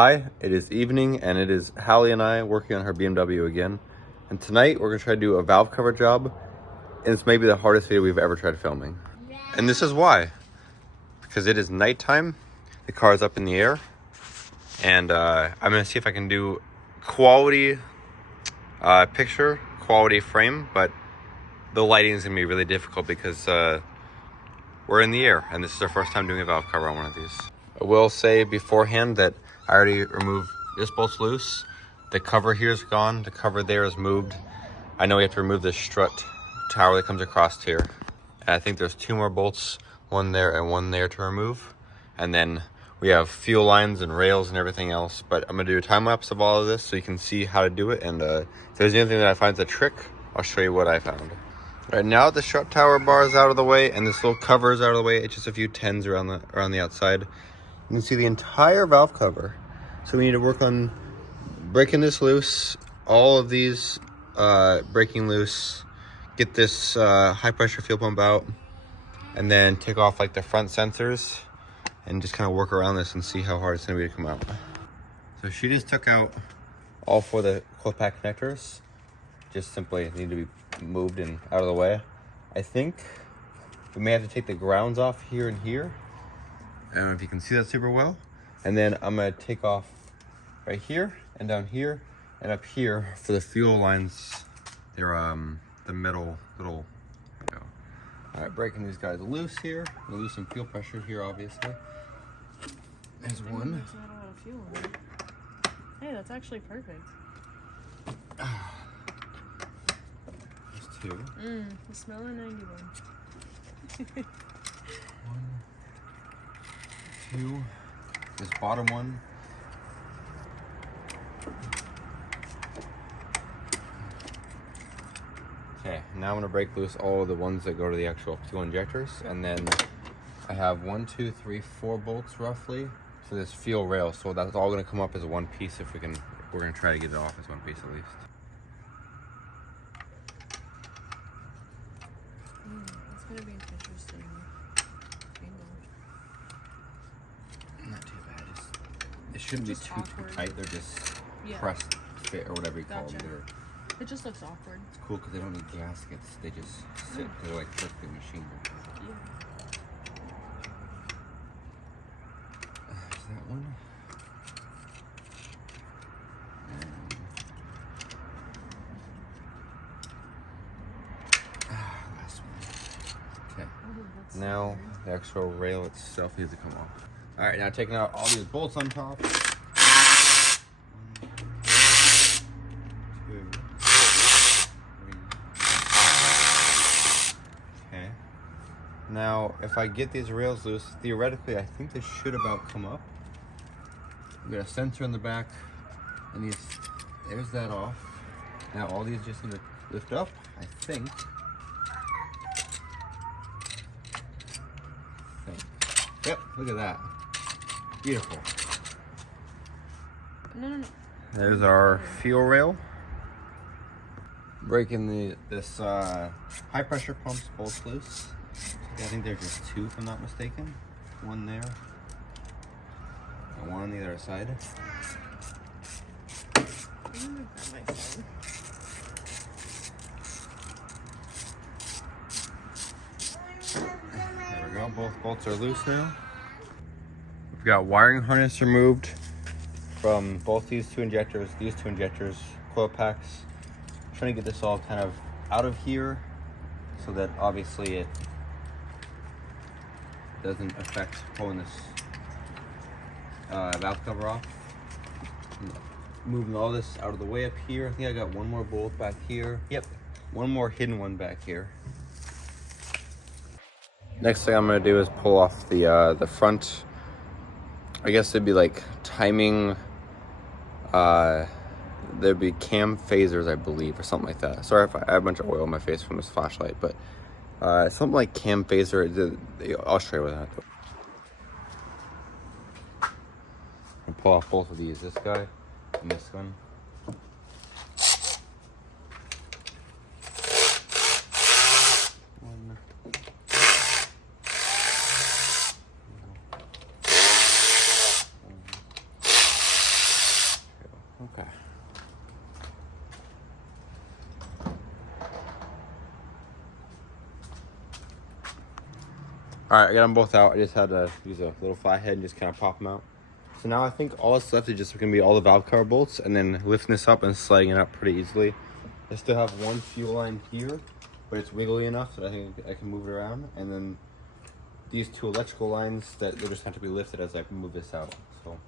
Hi, it is evening and it is Hallie and I working on her BMW again. And tonight we're gonna try to do a valve cover job. And it's maybe the hardest video we've ever tried filming. And this is why. Because it is nighttime, the car is up in the air. And I'm gonna see if I can do quality picture, quality frame, but the lighting is gonna be really difficult because we're in the air and this is our first time doing a valve cover on one of these. I will say beforehand that I already removed this bolt's loose. The cover here is gone. The cover there is moved. I know we have to remove this strut tower that comes across here. And I think there's 2 more bolts, one there and one there to remove. And then we have fuel lines and rails and everything else. But I'm gonna do a time lapse of all of this so you can see how to do it. And if there's anything that I find is a trick, I'll show you what I found. Right now the strut tower bar is out of the way and this little cover is out of the way. It's just a few tens around the outside. You can see the entire valve cover. So we need to work on breaking this loose, all of these breaking loose, get this high pressure fuel pump out, and then take off like the front sensors and just kind of work around this and see how hard it's gonna be to come out. So she just took out all 4 of the coil pack connectors. Just simply need to be moved and out of the way. I think we may have to take the grounds off here and here. I don't know if you can see that super well. And then I'm gonna take off right here and down here and up here for the fuel lines. They're the middle little, there we go. All right, breaking these guys loose here. We'll lose some fuel pressure here, obviously. There's one. There's not a lot of fuel in it. Hey, that's actually perfect. There's 2. The smell of 91. 1, 2, this bottom one. Okay, now I'm gonna break loose all of the ones that go to the actual fuel injectors, and then I have 1, 2, 3, 4 bolts roughly for this fuel rail. So that's all gonna come up as one piece if we can. We're gonna try to get it off as one piece at least. It's gonna be interesting. Not too bad. It shouldn't be too tight. They're just pressed fit or whatever you call them. It just looks awkward. It's cool because they don't need gaskets. They just sit. They're like perfectly machined. Is that one? Last one. Okay. Now the actual rail itself needs to come off. All right, now taking out all these bolts on top. 1, 2, 3. Okay. Now, if I get these rails loose, theoretically, I think this should about come up. We got a sensor in the back, and there's that off. Now all these just need to lift up, I think. Yep, look at that. Beautiful. No. There's our fuel rail. Breaking this high pressure pumps bolts loose. I think there's just 2 if I'm not mistaken. 1 there. And 1 on the other side. There we go, both bolts are loose now. We've got wiring harness removed from both these 2 injectors, coil packs. I'm trying to get this all kind of out of here so that obviously it doesn't affect pulling this valve cover off. Moving all this out of the way up here. I think I got 1 more bolt back here. Yep, 1 more hidden one back here. Next thing I'm gonna do is pull off the front. I guess it'd be like timing. There'd be cam phasers, I believe, or something like that. Sorry if I have a bunch of oil on my face from this flashlight, but something like cam phaser. I'll show you what that. I'll pull off both of these. This guy and this one. Okay. All right, I got them both out. I just had to use a little flathead and just kind of pop them out. So now I think all that's left is just going to be all the valve cover bolts and then lifting this up and sliding it up pretty easily. I still have one fuel line here, but it's wiggly enough that I think I can move it around. And then these two electrical lines that they just have to be lifted as I move this out. So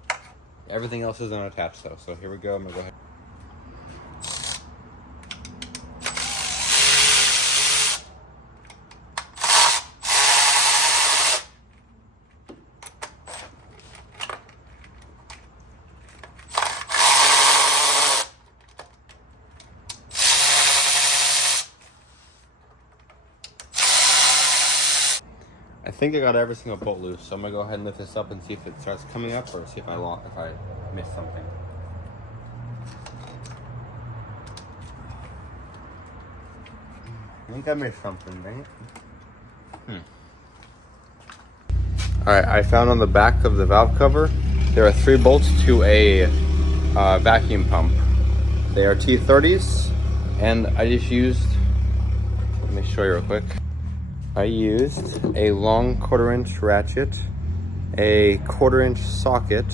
everything else is unattached though. So here we go. I'm going to go ahead. I think I got every single bolt loose, so I'm gonna go ahead and lift this up and see if it starts coming up, or see if I miss something. I think I missed something, right? All right, I found on the back of the valve cover there are 3 bolts to a vacuum pump. They are T30s, and I just used. Let me show you real quick. I used a long 1/4-inch ratchet, a 1/4-inch socket,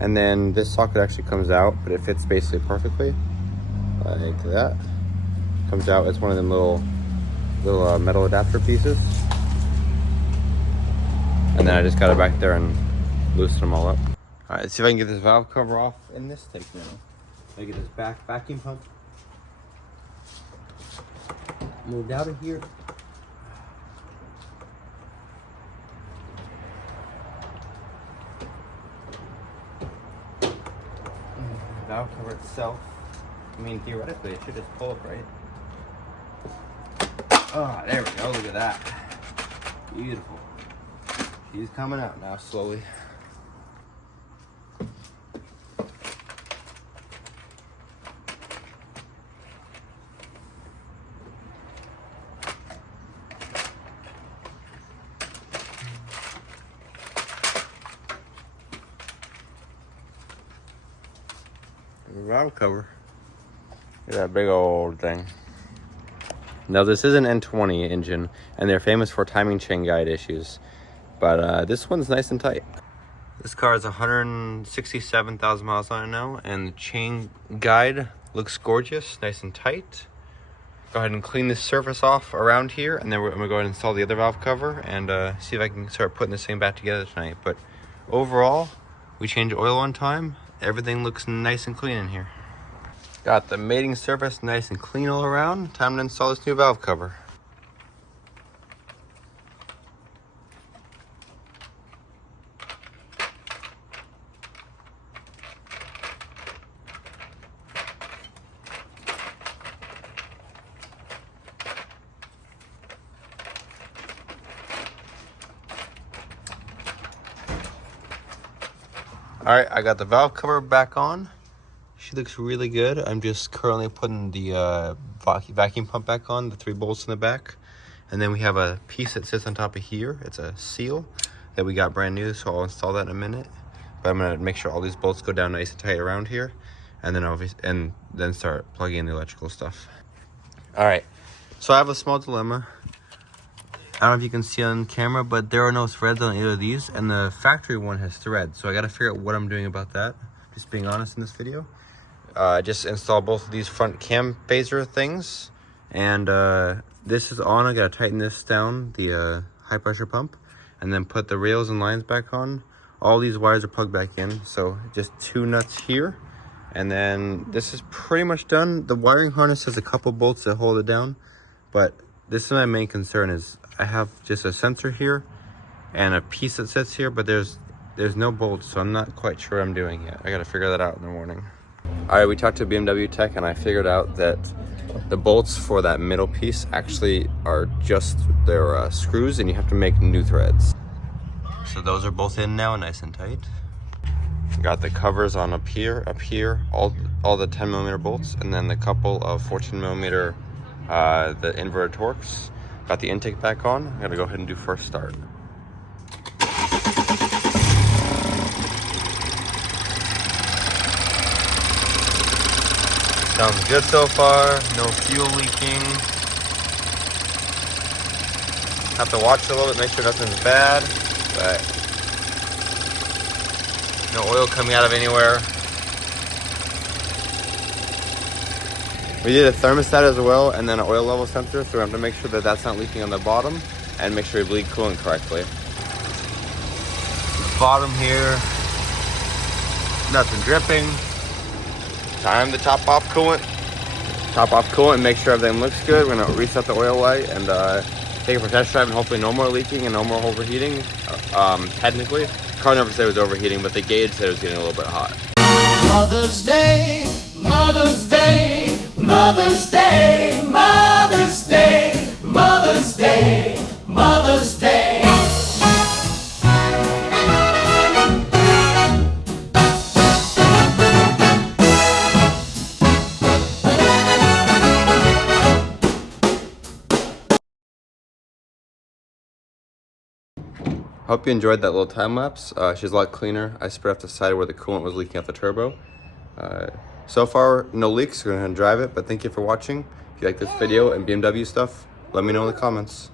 and then this socket actually comes out, but it fits basically perfectly. Like that. Comes out. It's one of them little metal adapter pieces. And then I just got it back there and loosened them all up. All right, let's see if I can get this valve cover off in this take now. I get this back vacuum pump moved out of here. Valve cover itself, I mean, theoretically it should just pull up, right? Oh, there we go. Look at that. Beautiful. She's coming out now slowly. Valve cover. Look at that big old thing. Now this is an N20 engine, and they're famous for timing chain guide issues, but this one's nice and tight. This car has 167,000 miles on it now, and the chain guide looks gorgeous, nice and tight. Go ahead and clean this surface off around here, and then I'm gonna go ahead and install the other valve cover and see if I can start putting this thing back together tonight. But overall, we changed oil on time. Everything looks nice and clean in here. Got the mating surface nice and clean all around. Time to install this new valve cover. All right, I got the valve cover back on. She looks really good. I'm just currently putting the vacuum pump back on, the 3 bolts in the back. And then we have a piece that sits on top of here. It's a seal that we got brand new, so I'll install that in a minute. But I'm gonna make sure all these bolts go down nice and tight around here, and then start plugging in the electrical stuff. All right, so I have a small dilemma. I don't know if you can see on camera, but there are no threads on either of these, and the factory one has threads. So I gotta figure out what I'm doing about that. Just being honest in this video. Just install both of these front cam phaser things, and this is on. I gotta tighten this down, the high pressure pump, and then put the rails and lines back on. All these wires are plugged back in, so just 2 nuts here, and then this is pretty much done. The wiring harness has a couple bolts that hold it down, but this is my main concern. Is I have just a sensor here and a piece that sits here, but there's no bolts, so I'm not quite sure what I'm doing yet. I gotta figure that out in the morning. All right, we talked to BMW tech, and I figured out that the bolts for that middle piece actually are just their screws, and you have to make new threads. So those are both in now, nice and tight. Got the covers on up here, all the 10mm bolts, and then the couple of 14mm the inverter Torx. Got the intake back on. I'm gonna go ahead and do first start. Sounds good so far. No fuel leaking. Have to watch it a little bit, make sure nothing's bad, but no oil coming out of anywhere. We did a thermostat as well, and then an oil level sensor, so we have to make sure that that's not leaking on the bottom, and make sure we bleed coolant correctly. Bottom here, nothing dripping. Time to top off coolant. Top off coolant and make sure everything looks good. We're gonna reset the oil light and take it for test drive, and hopefully no more leaking and no more overheating. Technically, car never said it was overheating, but the gauge said it was getting a little bit hot. Mother's Day, Mother's Day, Mother's Day, Mother's Day, Mother's Day, Mother's Day. Hope you enjoyed that little time lapse. She's a lot cleaner. I sprayed off the side where the coolant was leaking out the turbo. So far, no leaks. We're gonna drive it, but thank you for watching. If you like this video and BMW stuff, let me know in the comments.